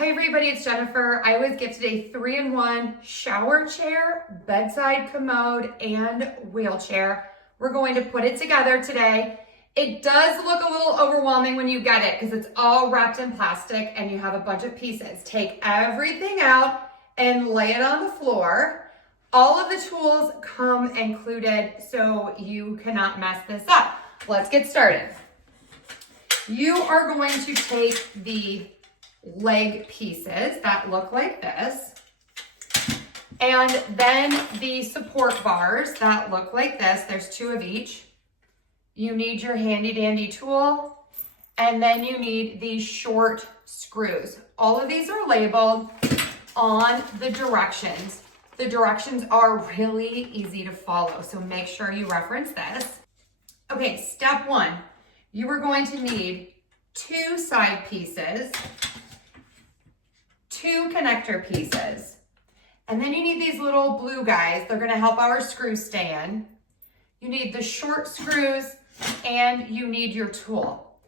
Hi everybody, it's Jennifer. I was gifted a 3-in-1 shower chair, bedside commode, and wheelchair. We're going to put it together today. It does look a little overwhelming when you get it because it's all wrapped in plastic and you have a bunch of pieces. Take everything out and lay it on the floor. All of the tools come included, so you cannot mess this up. Let's get started. You are going to take the leg pieces that look like this, and then the support bars that look like this. There's 2 of each. You need your handy dandy tool, and then you need these short screws. All of these are labeled on the directions. The directions are really easy to follow, so make sure you reference this. Okay, step 1, you are going to need 2 side pieces, 2 connector pieces, and then you need these little blue guys. They're going to help our screws stay in. You need the short screws and you need your tool.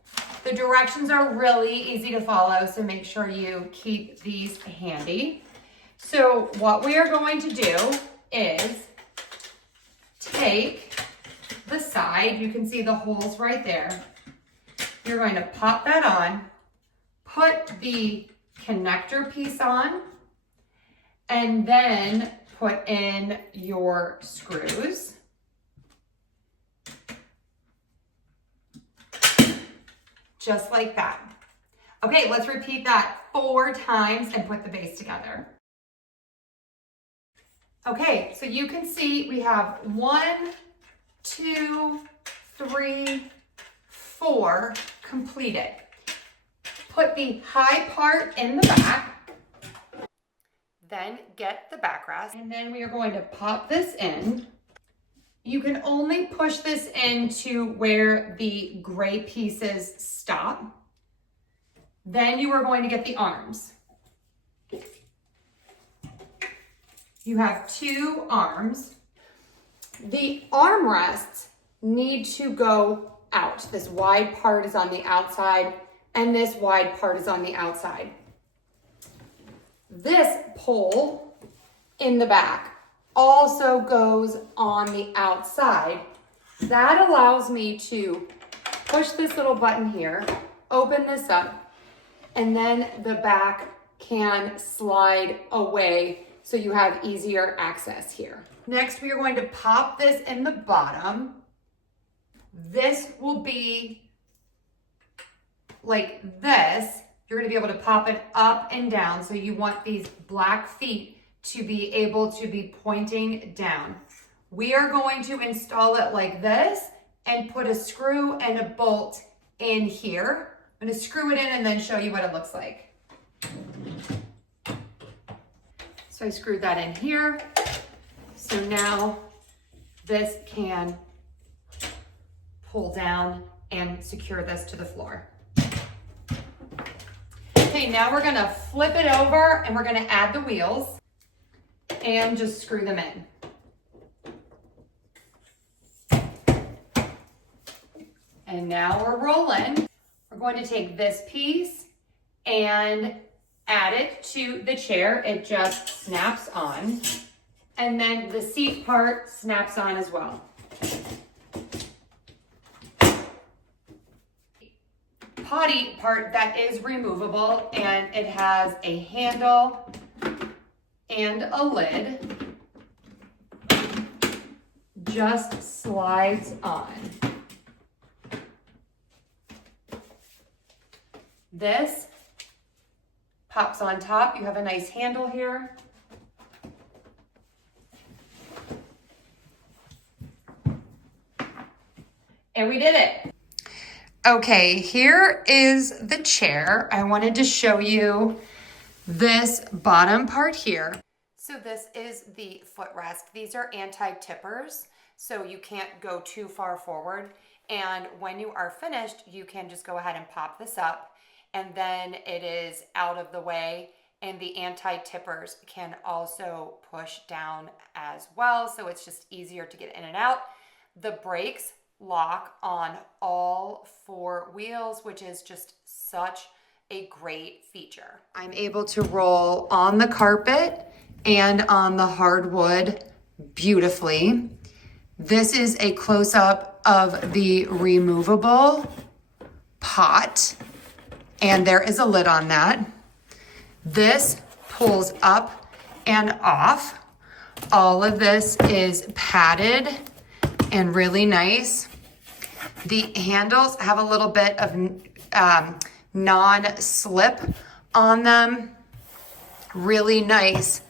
The directions are really easy to follow, so make sure you keep these handy. So what we are going to do is take the side, you can see the holes right there. You're going to pop that on, put the connector piece on, and then put in your screws. Just like that. Okay, let's repeat that 4 times and put the base together. Okay, so you can see we have 1, 2, 3, 4 completed. Put the high part in the back, then get the backrest, and then we are going to pop this in. You can only push this into where the gray pieces stop. Then you are going to get the arms. You have 2 arms. The armrests need to go out. This wide part is on the outside, and this wide part is on the outside. This pole in the back also goes on the outside. That allows me to push this little button here, open this up, and then the back can slide away so you have easier access here. Next, we are going to pop this in the bottom. This will be like this. You're going to be able to pop it up and down. So you want these black feet to be able to be pointing down. We are going to install it like this and put a screw and a bolt in here. I'm going to screw it in and then show you what it looks like. So I screwed that in here. So now this can pull down and secure this to the floor. Okay, now we're gonna flip it over and we're gonna add the wheels and just screw them in. And now we're rolling. We're going to take this piece and add it to the chair. It just snaps on. And then the seat part snaps on as well. Potty part that is removable, and it has a handle and a lid. Just slides on. This pops on top. You have a nice handle here. And we did it. Okay, here is the chair. I wanted to show you this bottom part here. So this is the footrest. These are anti-tippers, so you can't go too far forward. And when you are finished, you can just go ahead and pop this up, and then it is out of the way. And the anti-tippers can also push down as well, so it's just easier to get in and out. The brakes lock on all 4 wheels, which is just such a great feature. I'm able to roll on the carpet and on the hardwood beautifully. This is a close-up of the removable pot, and there is a lid on that. This pulls up and off. All of this is padded and really nice. The handles have a little bit of non-slip on them. Really nice,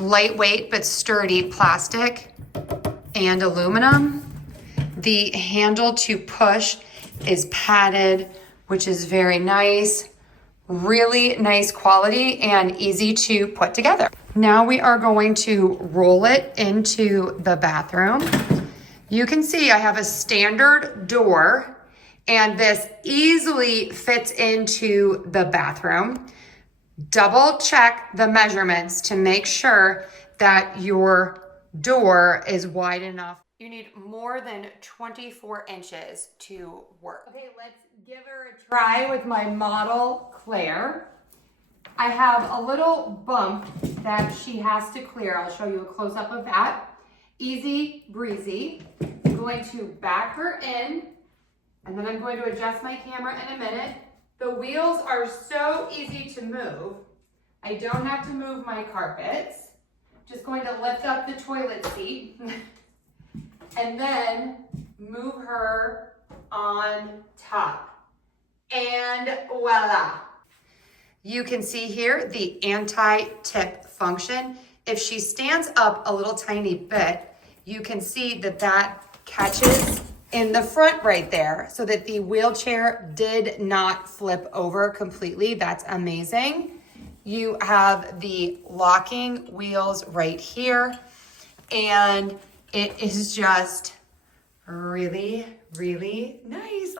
lightweight but sturdy plastic and aluminum. The handle to push is padded, which is very nice. Really nice quality and easy to put together. Now we are going to roll it into the bathroom. You can see I have a standard door, and this easily fits into the bathroom. Double check the measurements to make sure that your door is wide enough. You need more than 24 inches to work. Okay, let's give her a try with my model, Claire. I have a little bump that she has to clear. I'll show you a close-up of that. Easy breezy. I'm going to back her in, and then I'm going to adjust my camera in a minute. The wheels are so easy to move. I don't have to move my carpets. Just going to lift up the toilet seat and then move her on top. And voila. You can see here the anti-tip function. If she stands up a little tiny bit, you can see that that catches in the front right there so that the wheelchair did not flip over completely. That's amazing. You have the locking wheels right here, and it is just really, really nice.